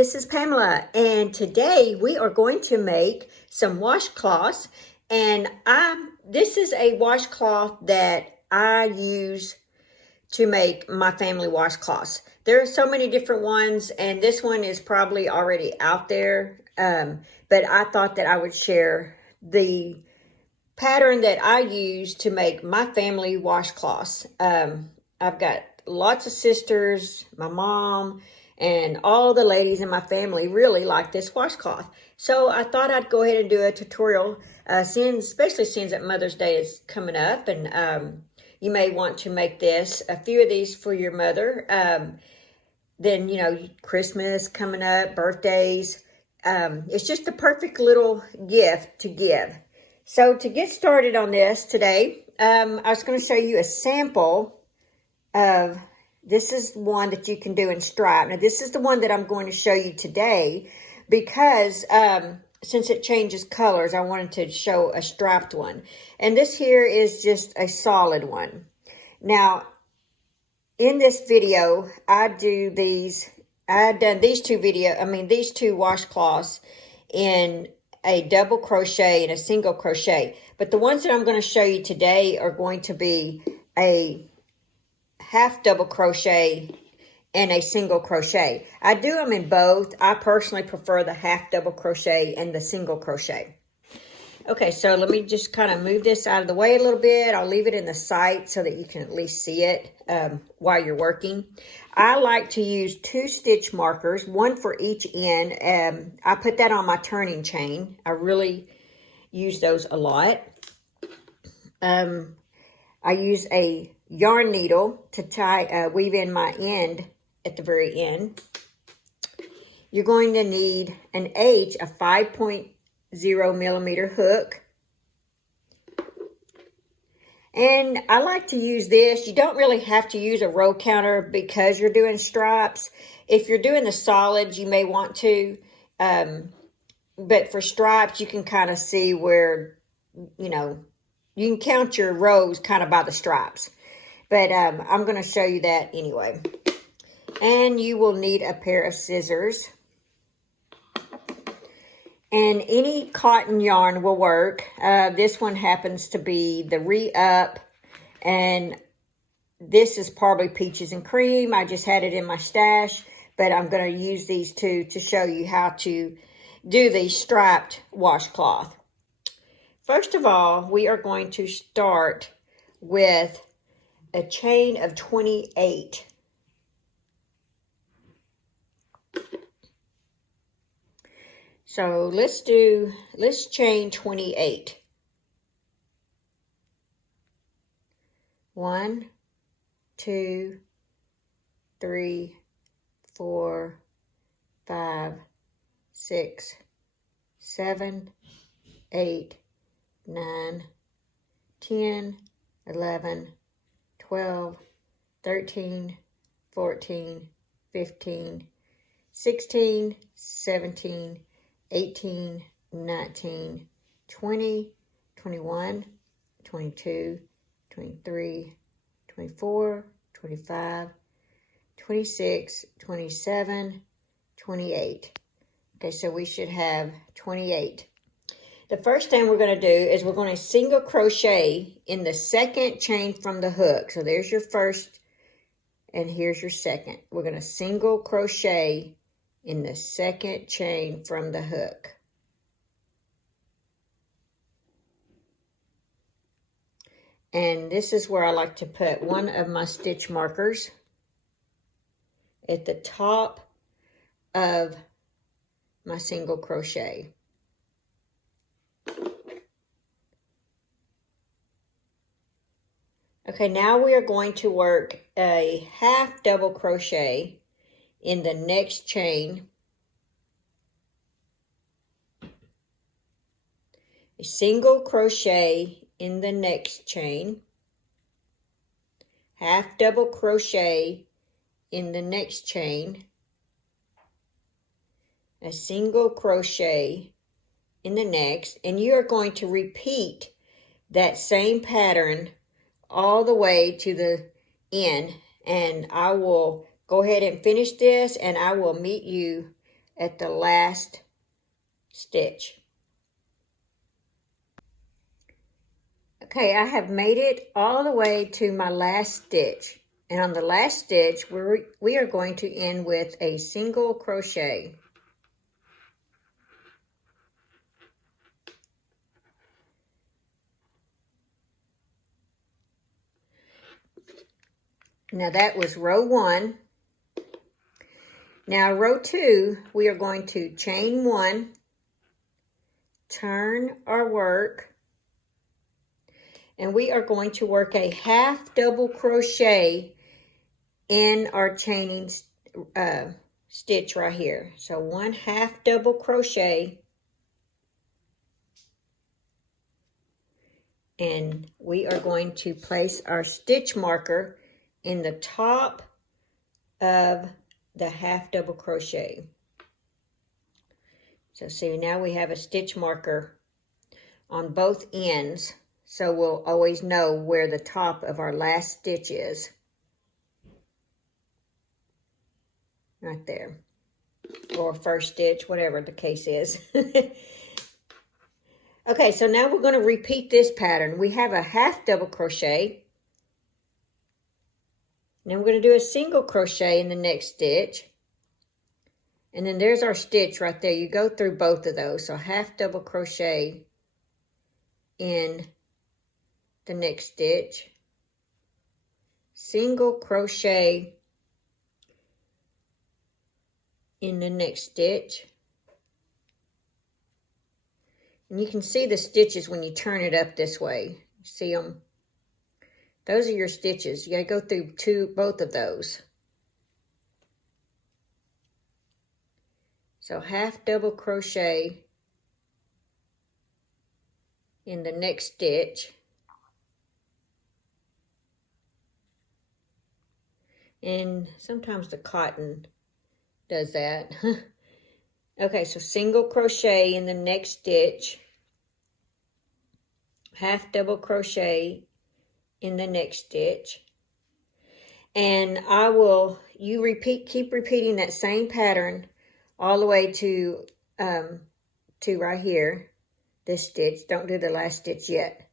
this is Pamela, and today we are going to make some washcloths. And this is a washcloth that I use to make my family washcloths. There are so many different ones, and this one is probably already out there, but I thought that I would share the pattern that I use to make my family washcloths. I've got lots of sisters, my mom, and all the ladies in my family really like this washcloth. So I thought I'd go ahead and do a tutorial, especially since that Mother's Day is coming up, and you may want to make a few of these for your mother. Then, Christmas coming up, birthdays. It's just the perfect little gift to give. So to get started on this today, I was going to show you a sample of, this is one that you can do in stripe. Now this is the one that I'm going to show you today because since it changes colors, I wanted to show a striped one. And this here is just a solid one. Now, in this video, I've done these two washcloths in a double crochet and a single crochet. But the ones that I'm going to show you today are going to be a half double crochet and a single crochet. I do them in both. I personally prefer the half double crochet and the single crochet. Okay, so let me just kind of move this out of the way a little bit. I'll leave it in the sight so that you can at least see it while you're working. I like to use 2 stitch markers, one for each end. I put that on my turning chain. I really use those a lot. I use a yarn needle to weave in my end at the very end. You're going to need a 5.0 millimeter hook. And I like to use this. You don't really have to use a row counter because you're doing stripes. If you're doing the solids, you may want to. But for stripes, you can kind of see where, you can count your rows kind of by the stripes. But I'm going to show you that anyway. And you will need a pair of scissors. And any cotton yarn will work. This one happens to be the Re-Up. And this is probably Peaches and Cream. I just had it in my stash. But I'm going to use these two to show you how to do the striped washcloth. First of all, we are going to start with a chain of 28. So let's chain 28. 1, 2, 3, 4, 5, 6, 7, 8, 9, 10, 11, 12, 13, 14, 15, 16, 17, 18, 19, 20, 21, 22, 23, 24, 25, 26, 27, 28. Okay, so we should have 28. The first thing we're going to do is we're going to single crochet in the second chain from the hook. So there's your first and here's your second. We're going to single crochet in the second chain from the hook. And this is where I like to put one of my stitch markers at the top of my single crochet. Okay, now we are going to work a half double crochet in the next chain, a single crochet in the next chain, half double crochet in the next chain, a single crochet in the next, and you are going to repeat that same pattern all the way to the end. And I will go ahead and finish this, and I will meet you at the last stitch. Okay, I have made it all the way to my last stitch. And on the last stitch, we are going to end with a single crochet. Now that was row 1. Now row 2, we are going to chain 1, turn our work, and we are going to work a half double crochet in our chaining stitch right here. So 1 half double crochet, and we are going to place our stitch marker in the top of the half double crochet. So see, now we have a stitch marker on both ends, so we'll always know where the top of our last stitch is. Right there. Or first stitch, whatever the case is. Okay, so now we're going to repeat this pattern. We have a half double crochet. Now we're going to do a single crochet in the next stitch. And then there's our stitch right there. You go through both of those. So half double crochet in the next stitch, single crochet in the next stitch. And you can see the stitches when you turn it up this way. See them? Those are your stitches. You got to go through both of those. So half double crochet in the next stitch. And sometimes the cotton does that. Okay, so single crochet in the next stitch, half double crochet in the next stitch, and keep repeating that same pattern all the way to right here, this stitch. Don't do the last stitch yet.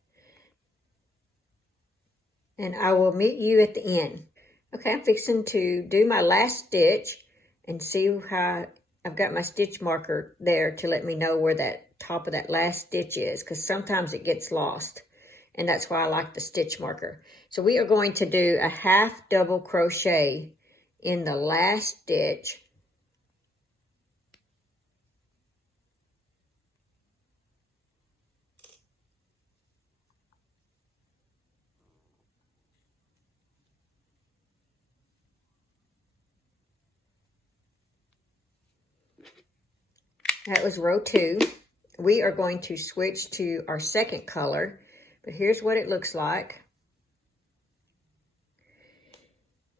And I will meet you at the end. Okay, I'm fixing to do my last stitch and see how I've got my stitch marker there to let me know where that top of that last stitch is, because sometimes it gets lost, and that's why I like the stitch marker. So we are going to do a half double crochet in the last stitch, that was row 2. We are going to switch to our second color, but here's what it looks like.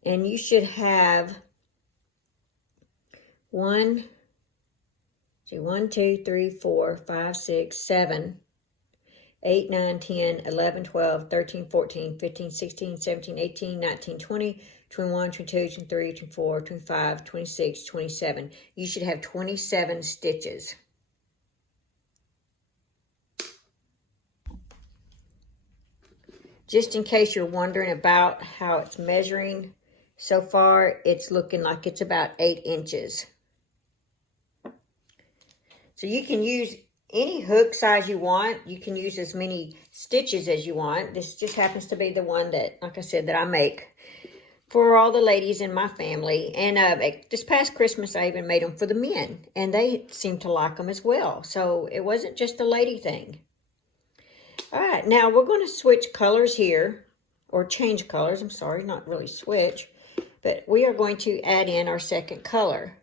And you should have 1, 2, 3, 4, 5, 6, 7, 8, 9, 10, 11, 12, 13, 14, 15, 16, 17, 18, 19, 20, 21, 22, 23, 24, 25, 26, 27. You should have 27 stitches. Just in case you're wondering about how it's measuring, so far it's looking like it's about 8 inches. So you can use any hook size you want. You can use as many stitches as you want. This just happens to be the one that, like I said, that I make for all the ladies in my family. And this past Christmas, I even made them for the men, and they seem to like them as well. So it wasn't just a lady thing. All right, now we're going to switch colors here, or change colors. I'm sorry, not really switch, but we are going to add in our second color.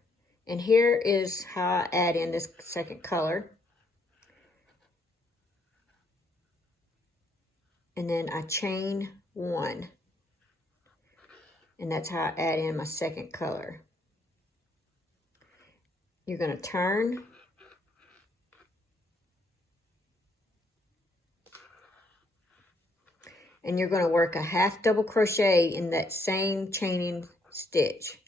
And here is how I add in this second color. And then I chain 1. And that's how I add in my second color. You're going to turn. And you're going to work a half double crochet in that same chaining stitch.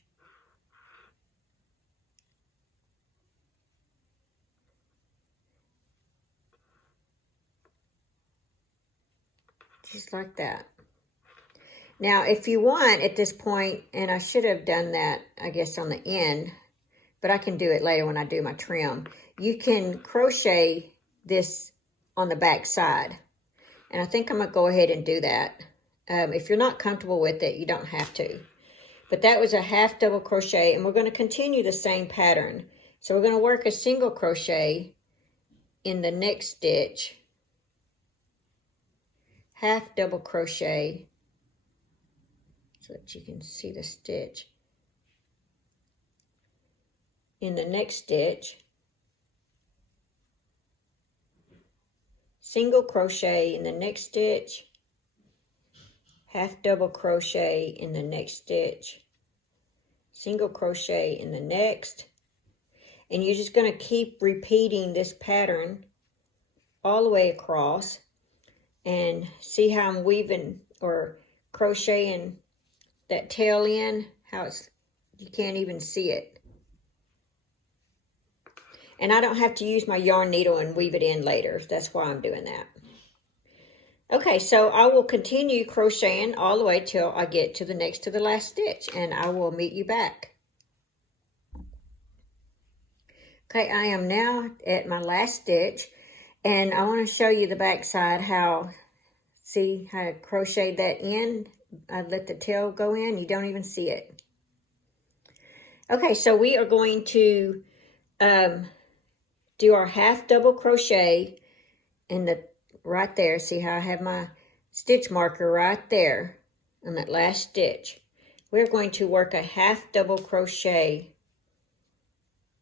just like that. Now, if you want at this point, and I should have done that, I guess, on the end, but I can do it later when I do my trim. You can crochet this on the back side. And I think I'm going to go ahead and do that. If you're not comfortable with it, you don't have to. But that was a half double crochet, and we're going to continue the same pattern. So we're going to work a single crochet in the next stitch, half double crochet, so that you can see the stitch, in the next stitch, single crochet in the next stitch, half double crochet in the next stitch, single crochet in the next, and you're just going to keep repeating this pattern all the way across. And see how I'm weaving or crocheting that tail in, how it's, you can't even see it. And I don't have to use my yarn needle and weave it in later. That's why I'm doing that. Okay, so I will continue crocheting all the way till I get to the next to the last stitch, and I will meet you back. Okay, I am now at my last stitch, and I want to show you the back side, how, see how I crocheted that in? I let the tail go in, you don't even see it. Okay, so we are going to do our half double crochet in the right there. See how I have my stitch marker right there on that last stitch. We're going to work a half double crochet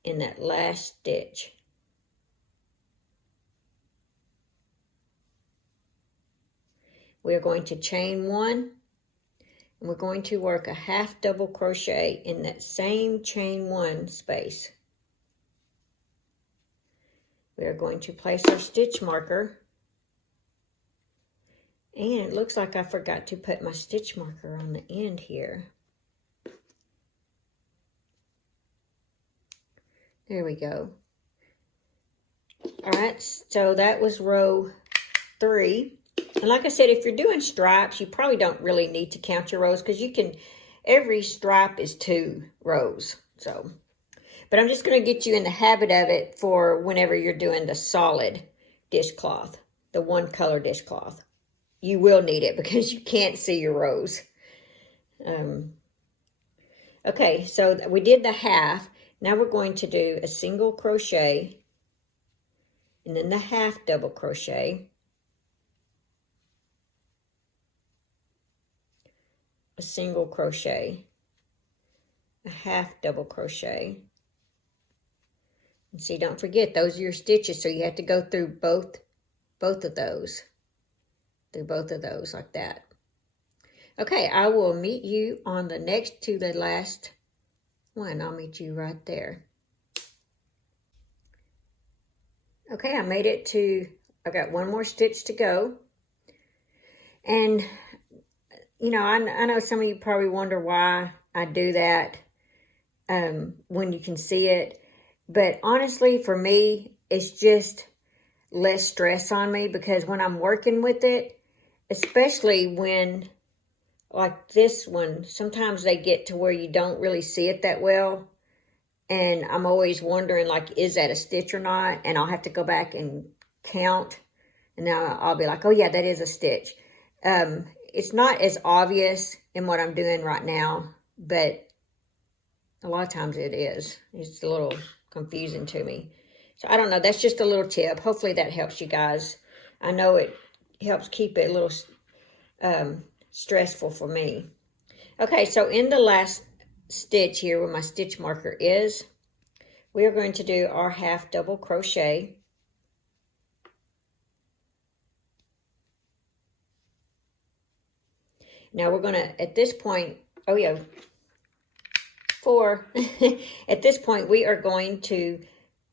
in that last stitch. We're going to chain one, and we're going to work a half double crochet in that same chain one space. We are going to place our stitch marker, and it looks like I forgot to put my stitch marker on the end here. There we go. All right, so that was row 3. And like I said, if you're doing stripes, you probably don't really need to count your rows, because you can, every stripe is 2 rows. So, but I'm just going to get you in the habit of it for whenever you're doing the solid dishcloth, the one color dishcloth. You will need it because you can't see your rows. Okay, so we did the half. Now we're going to do a single crochet, and then the half double crochet, a single crochet, a half double crochet. And see, don't forget, those are your stitches, so you have to go through both of those, through both of those like that. Okay, I will meet you on the next to the last one. I'll meet you right there. Okay, I made it to, I got one more stitch to go. And, you know, I know some of you probably wonder why I do that when you can see it. But honestly, for me, it's just less stress on me, because when I'm working with it, especially when, like this one, sometimes they get to where you don't really see it that well. And I'm always wondering, like, is that a stitch or not? And I'll have to go back and count. And now I'll be like, oh yeah, that is a stitch. It's not as obvious in what I'm doing right now, but a lot of times it is. It's a little confusing to me. So I don't know. That's just a little tip. Hopefully that helps you guys. I know it helps keep it a little stressful for me. Okay, so in the last stitch here where my stitch marker is, we are going to do our half double crochet. Now we're going to, at this point, oh yeah, 4. At this point, we are going to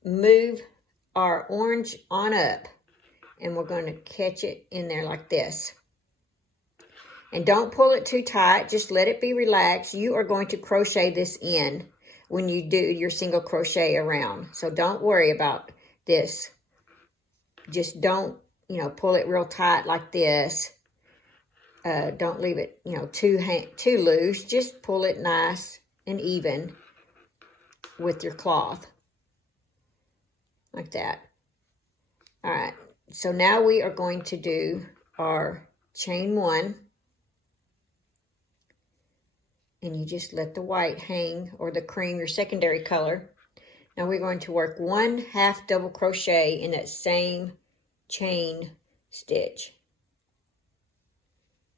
move our orange on up, and we're going to catch it in there like this. And don't pull it too tight, just let it be relaxed. You are going to crochet this in when you do your single crochet around. So don't worry about this. Just don't, you know, pull it real tight like this. Don't leave it, you know, too loose. Just pull it nice and even with your cloth. Like that. All right. So now we are going to do our chain 1. And you just let the white hang, or the cream, your secondary color. Now we're going to work 1/2 double crochet in that same chain stitch.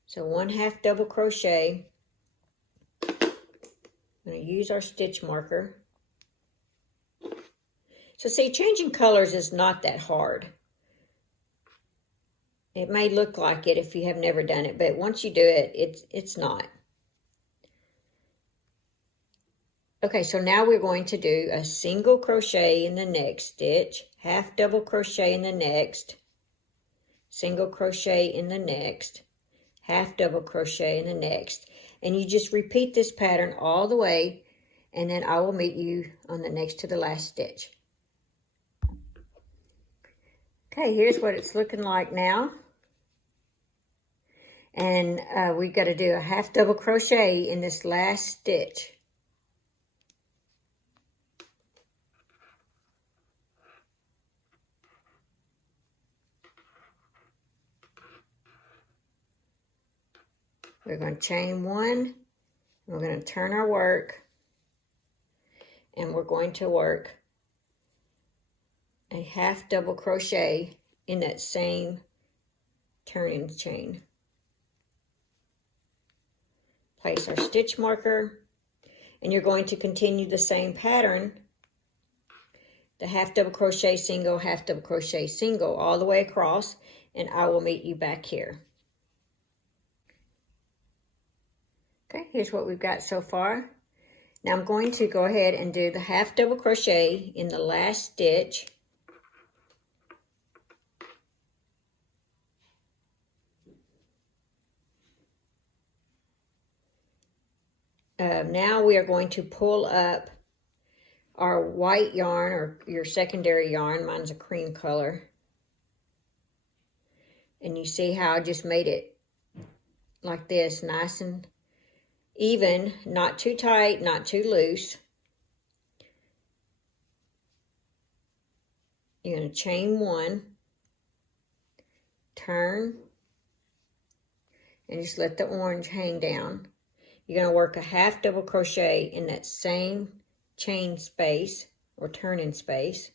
So 1/2 double crochet. I'm going to use our stitch marker. So see, changing colors is not that hard. It may look like it if you have never done it, but once you do it, it's not. Okay, so now we're going to do a single crochet in the next stitch, 1/2 double crochet in the next, single crochet in the next, 1/2 double crochet in the next. And you just repeat this pattern all the way, and then I will meet you on the next to the last stitch. Okay, here's what it's looking like now. And we've got to do a 1/2 double crochet in this last stitch. We're going to chain 1, we're going to turn our work, and we're going to work a 1/2 double crochet in that same turning chain. Place our stitch marker, and you're going to continue the same pattern, the 1/2 double crochet single, 1/2 double crochet single, all the way across, and I will meet you back here. Okay, here's what we've got so far. Now I'm going to go ahead and do the 1/2 double crochet in the last stitch. Now we are going to pull up our white yarn, or your secondary yarn. Mine's a cream color. And you see how I just made it like this, nice and even, not too tight, not too loose. You're going to chain 1, turn, and just let the orange hang down. You're going to work a 1/2 double crochet in that same chain space, or turning space.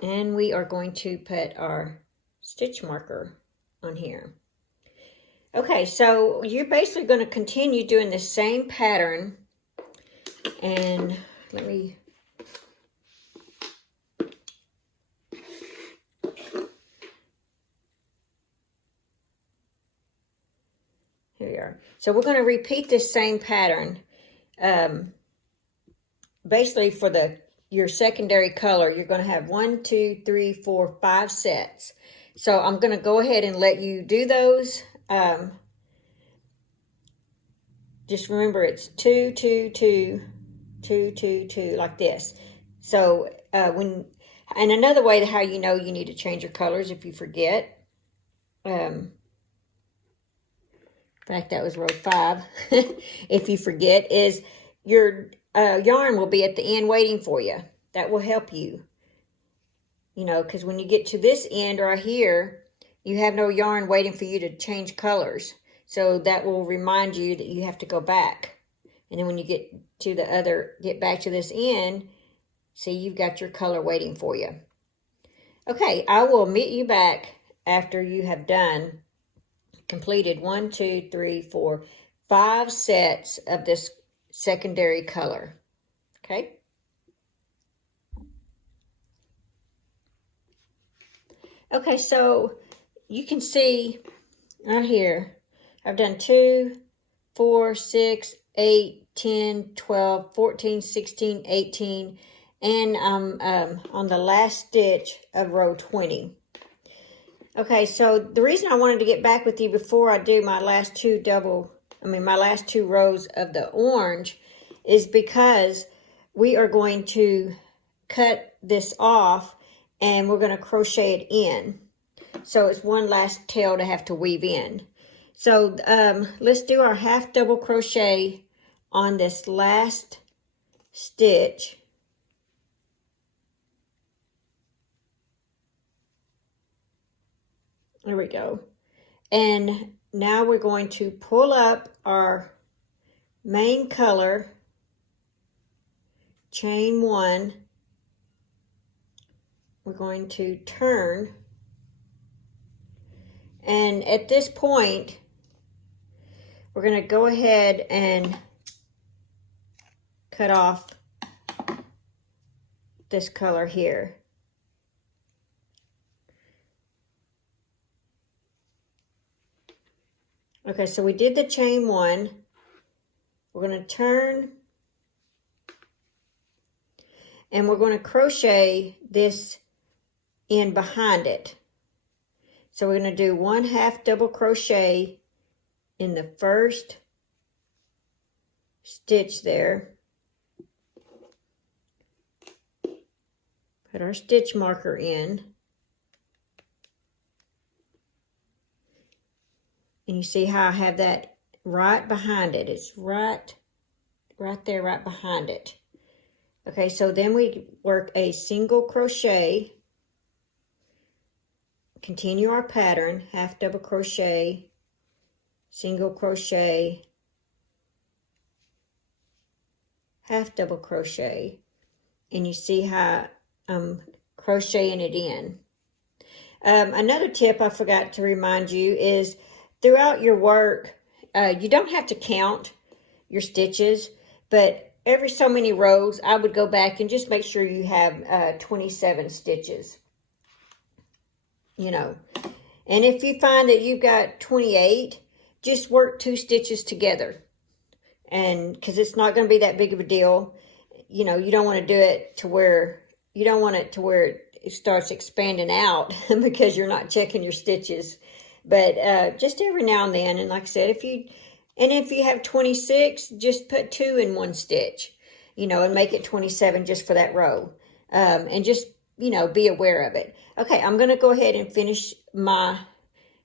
And we are going to put our stitch marker on here. Okay, so you're basically going to continue doing the same pattern. And let me... Here we are. So we're going to repeat this same pattern. Basically for your secondary color, you're going to have 1, 2, 3, 4, 5 sets. So I'm going to go ahead and let you do those. Just remember it's 2, 2, 2, 2, 2, 2, like this. So and another way to how you know you need to change your colors if you forget. In fact, that was row 5. If you forget, is your yarn will be at the end waiting for you. That will help you. You know, because when you get to this end right here, you have no yarn waiting for you to change colors. So that will remind you that you have to go back. And then when you get back to this end, see, you've got your color waiting for you. Okay, I will meet you back after you have completed 1, 2, 3, 4, 5 sets of this secondary color. Okay. Okay, so you can see right here, I've done 2, 4, 6, 8, 10, 12, 14, 16, 18, and I'm on the last stitch of row 20. Okay, so the reason I wanted to get back with you before I do my last two rows of the orange is because we are going to cut this off and we're going to crochet it in. So it's one last tail to have to weave in. So let's do our half double crochet on this last stitch. There we go. And now we're going to pull up our main color, chain 1. We're going to turn, and at this point we're going to go ahead and cut off this color here. Okay, so we did the chain 1. We're going to turn, and we're going to crochet this in behind it. So we're going to do 1 half double crochet in the first stitch there. Put our stitch marker in. And you see how I have that right behind it. It's right there, right behind it. Okay, so then we work a single crochet. Continue our pattern, half double crochet, single crochet, half double crochet. And you see how I'm crocheting it in. Another tip I forgot to remind you is throughout your work, you don't have to count your stitches, but every so many rows, I would go back and just make sure you have 27 stitches. You know, and if you find that you've got 28, just work 2 stitches together. And because it's not going to be that big of a deal. You know, you don't want to do it to where, you don't want it to where it starts expanding out because you're not checking your stitches. But just every now and then, and like I said, if you have 26, just put 2 in one stitch, you know, and make it 27 just for that row. And just, you know, be aware of it. Okay, I'm going to go ahead and finish my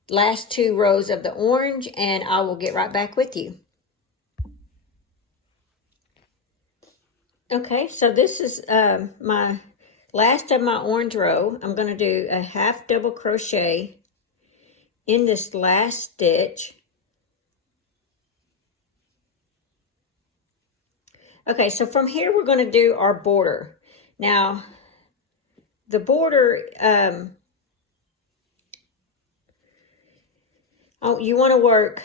last 2 rows of the orange, and I will get right back with you. Okay, so this is my last of my orange row. I'm going to do a half double crochet in this last stitch. Okay, so from here we're going to do our border. Now, the border, you want to work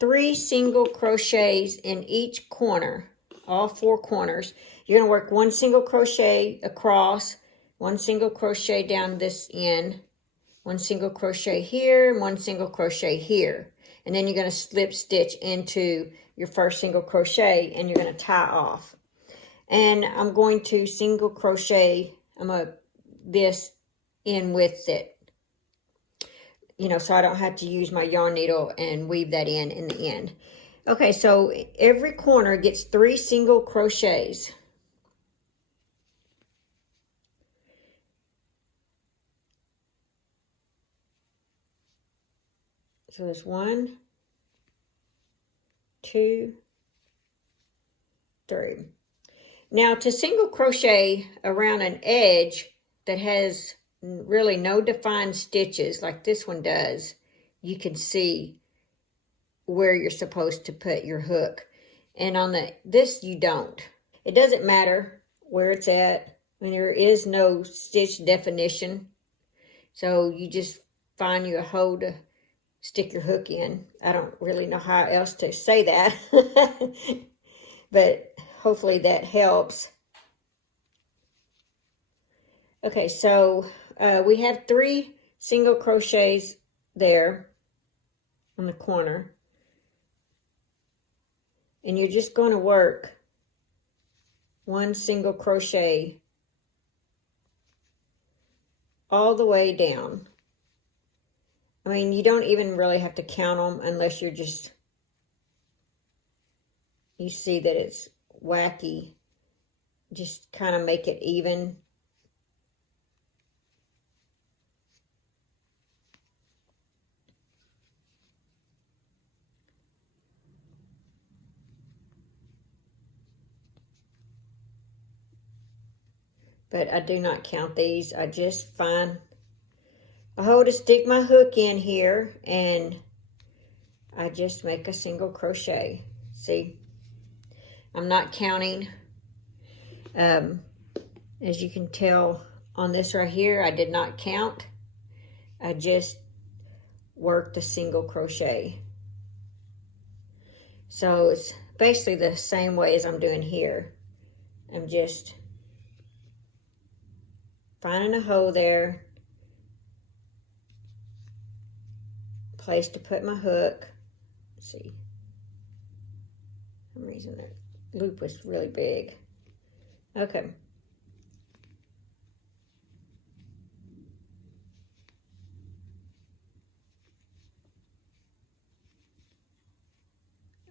3 single crochets in each corner, all 4 corners. You're going to work 1 single crochet across, 1 single crochet down this end, 1 single crochet here, and 1 single crochet here. And then you're going to slip stitch into your first single crochet, and you're going to tie off. And I'm going to single crochet this in with it, you know, so I don't have to use my yarn needle and weave that in the end. Okay, so every corner gets 3 single crochets. So there's 1, 2, 3. Now to single crochet around an edge that has really no defined stitches like this one does, you can see where you're supposed to put your hook. And on this you don't. It doesn't matter where it's at. I mean, there is no stitch definition. So you just find you a hole to stick your hook in. I don't really know how else to say that. But hopefully that helps. Okay, so we have 3 single crochets there on the corner. And you're just going to work 1 single crochet all the way down. I mean, you don't even really have to count them unless you're just, you see that it's wacky. Just kind of make it even. but I do not count these. I just find a hole to stick my hook in here, and I just make a single crochet. See, I'm not counting. As you can tell on this right here, I did not count. I just worked a single crochet. So it's basically the same way as I'm doing here. I'm just finding a hole there, place to put my hook. Let's see, for some reason that loop was really big. Okay.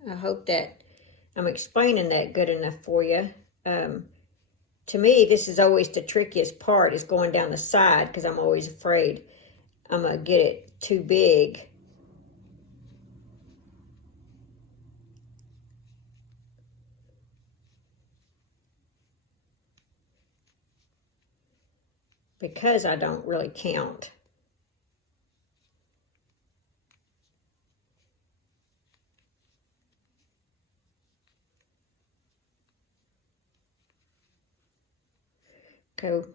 I hope that I'm explaining that good enough for you. To me, this is always the trickiest part, is going down the side, because I'm always afraid I'm going to get it too big. Because I don't really count. Okay.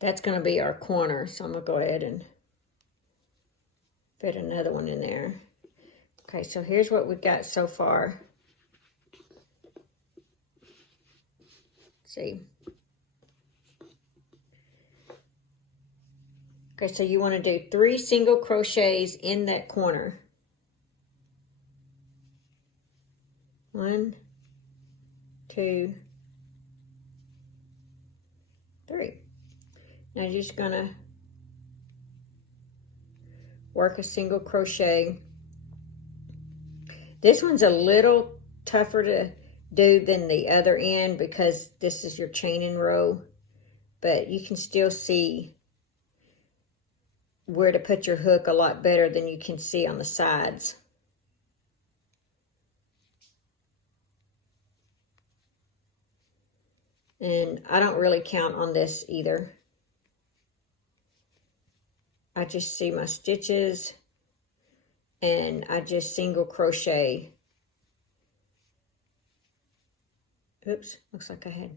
That's going to be our corner, so I'm going to go ahead and fit another one in there. Okay, so here's what we've got so far. See? Okay, so you want to do 3 single crochets in that corner. 1, 2, 3. Now you're just going to work a single crochet. This one's a little tougher to do than the other end because this is your chaining row, but you can still see where to put your hook a lot better than you can see on the sides. And I don't really count on this either. I just see my stitches and I just single crochet. Oops, looks like I had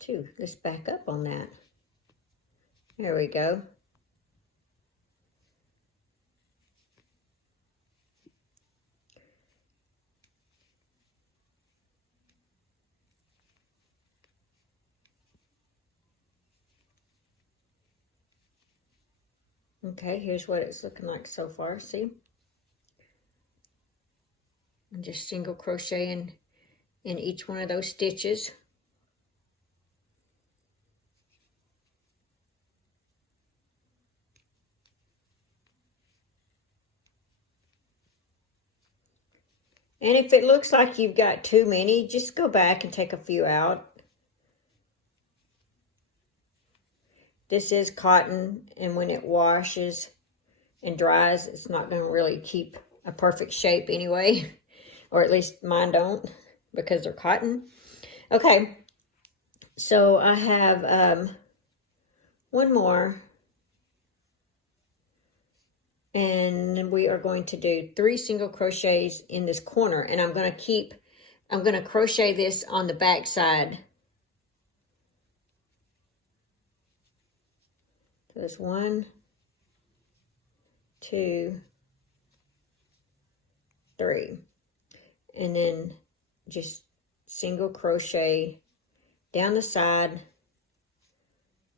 2. Let's back up on that. There we go. Okay, here's what it's looking like so far, see? I'm just single crocheting in each one of those stitches. And if it looks like you've got too many, just go back and take a few out. This is cotton, and when it washes and dries, it's not going to really keep a perfect shape anyway. Or at least mine don't, because they're cotton. Okay, so I have one more. And we are going to do 3 single crochets in this corner. And I'm going to crochet this on the back side. So there's 1, 2, 3. And then just single crochet down the side,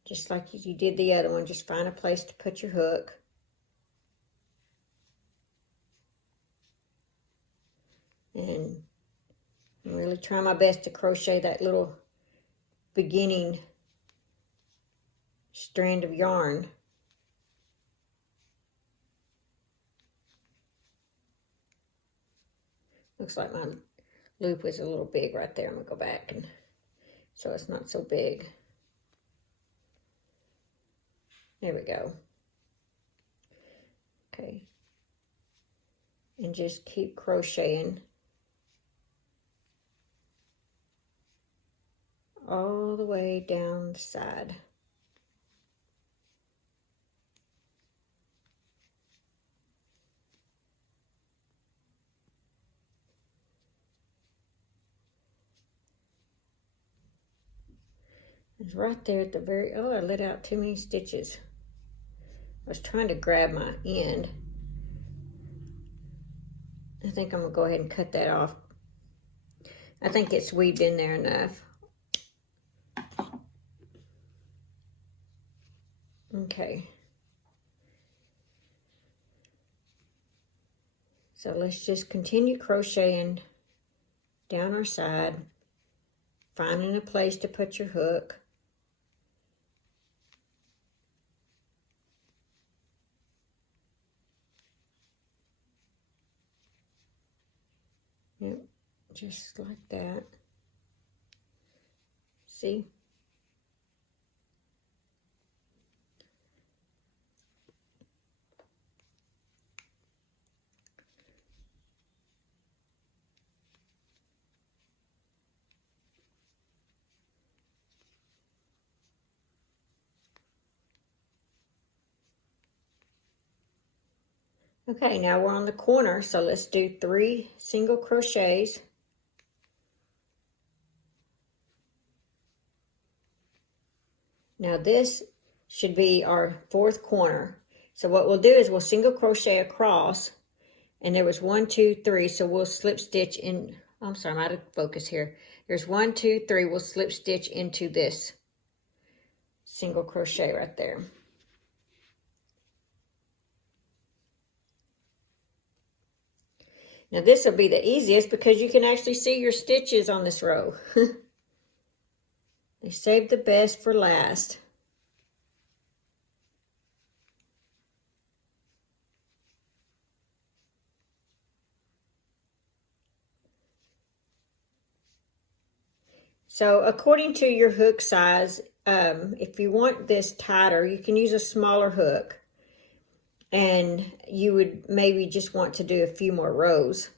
just like you did the other one. Just find a place to put your hook. And I'm really trying my best to crochet that little beginning strand of yarn. Looks like my loop was a little big right there. I'm going to go back, and so it's not so big. There we go. Okay. And just keep crocheting. all the way down the side. It's right there at the very, oh, I let out too many stitches. I was trying to grab my end. I think I'm gonna go ahead and cut that off. I think it's weaved in there enough. Okay. So let's just continue crocheting down our side, finding a place to put your hook. Yep, just like that. See? Okay, now we're on the corner, so let's do 3 single crochets. Now this should be our 4th corner. So what we'll do is we'll single crochet across, and there was 1, 2, 3, so we'll slip stitch in. I'm sorry, I'm out of focus here. There's 1, 2, 3, we'll slip stitch into this single crochet right there. Now this will be the easiest because you can actually see your stitches on this row. They saved the best for last. So according to your hook size, if you want this tighter, you can use a smaller hook. And you would maybe just want to do a few more rows.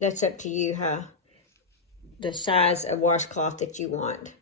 That's up to you, the size of washcloth that you want.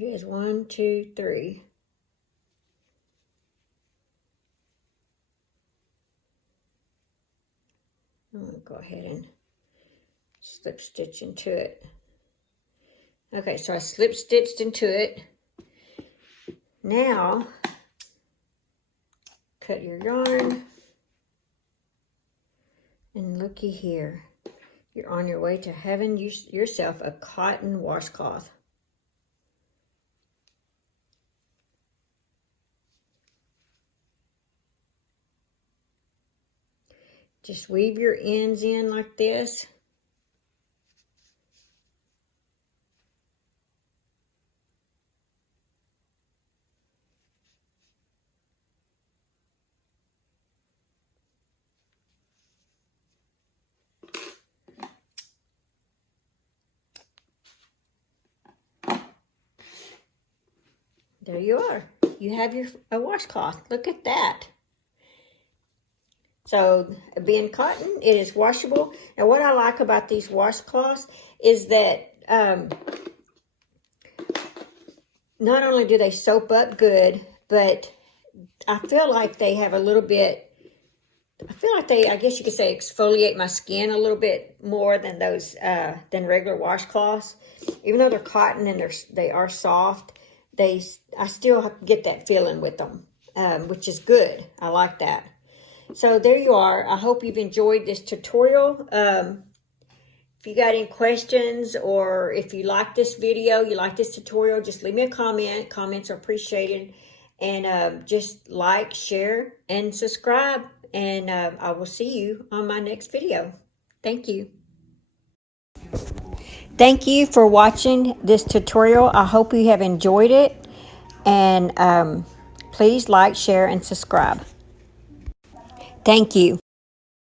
It is 1, 2, 3. I'm going to go ahead and slip stitch into it. Okay, so I slip stitched into it. Now, cut your yarn. And looky here. You're on your way to having yourself a cotton washcloth. Just weave your ends in like this. There you are. You have a washcloth. Look at that. So being cotton, it is washable. And what I like about these washcloths is that not only do they soap up good, but I feel like they have a little bit, I feel like they, I guess you could say, exfoliate my skin a little bit more than those, than regular washcloths. Even though they're cotton and they are soft, I still get that feeling with them, which is good. I like that. So there you are. I hope you've enjoyed this tutorial. If you got any questions, or if you like this video, you like this tutorial, just leave me a comment. Comments are appreciated. And just like, share, and subscribe. And I will see you on my next video. Thank you. Thank you for watching this tutorial. I hope you have enjoyed it. And please like, share, and subscribe. Thank you.